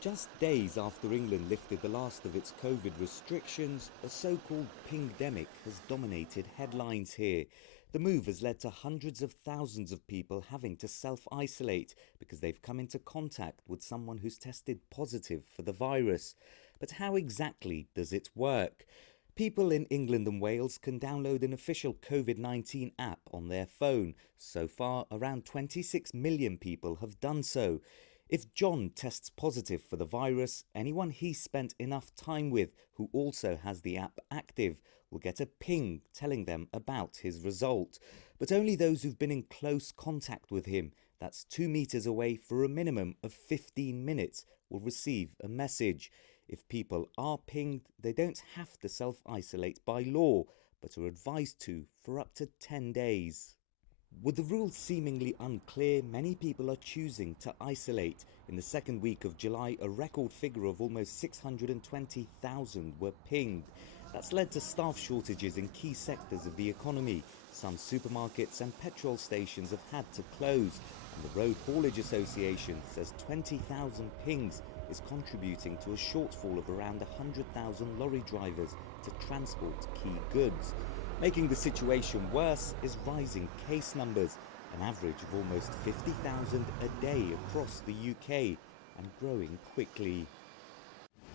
Just days after England lifted the last of its COVID restrictions, a so-called pingdemic has dominated headlines here. The move has led to hundreds of thousands of people having to self-isolate because they've come into contact with someone who's tested positive for the virus. But how exactly does it work? People in England and Wales can download an official COVID-19 app on their phone. So far, around 26 million people have done so. If John tests positive for the virus, anyone he spent enough time with who also has the app active will get a ping telling them about his result. But only those who've been in close contact with him, that's 2 metres away for a minimum of 15 minutes, will receive a message. If people are pinged, they don't have to self-isolate by law, but are advised to for up to 10 days. With the rules seemingly unclear, many people are choosing to isolate. In the second week of July, a record figure of almost 620,000 were pinged. That's led to staff shortages in key sectors of the economy. Some supermarkets and petrol stations have had to close, and the Road Haulage Association says 20,000 pings is contributing to a shortfall of around 100,000 lorry drivers to transport key goods. Making the situation worse is rising case numbers, an average of almost 50,000 a day across the UK, and growing quickly.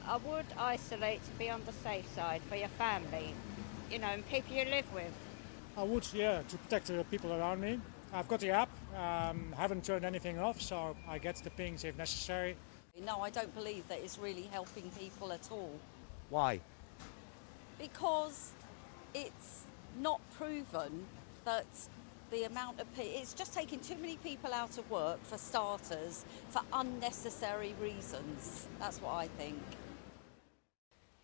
I would isolate to be on the safe side for your family, and people you live with. I would, yeah, to protect the people around me. I've got the app, haven't turned anything off, so I get the pings if necessary. No, I don't believe that it's really helping people at all. Why? Because it's not proven that the amount of it's just taking too many people out of work for starters for unnecessary reasons. That's what I think.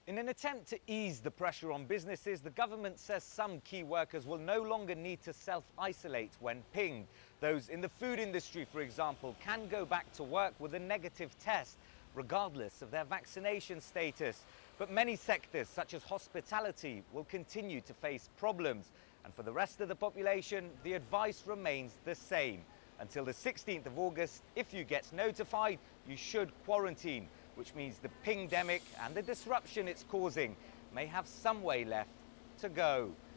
In an attempt to ease the pressure on businesses, the government says some key workers will no longer need to self-isolate when pinged. Those in the food industry, for example, can go back to work with a negative test, regardless of their vaccination status. But many sectors, such as hospitality, will continue to face problems. And for the rest of the population, the advice remains the same. Until the 16th of August, if you get notified, you should quarantine, which means the pingdemic and the disruption it's causing may have some way left to go.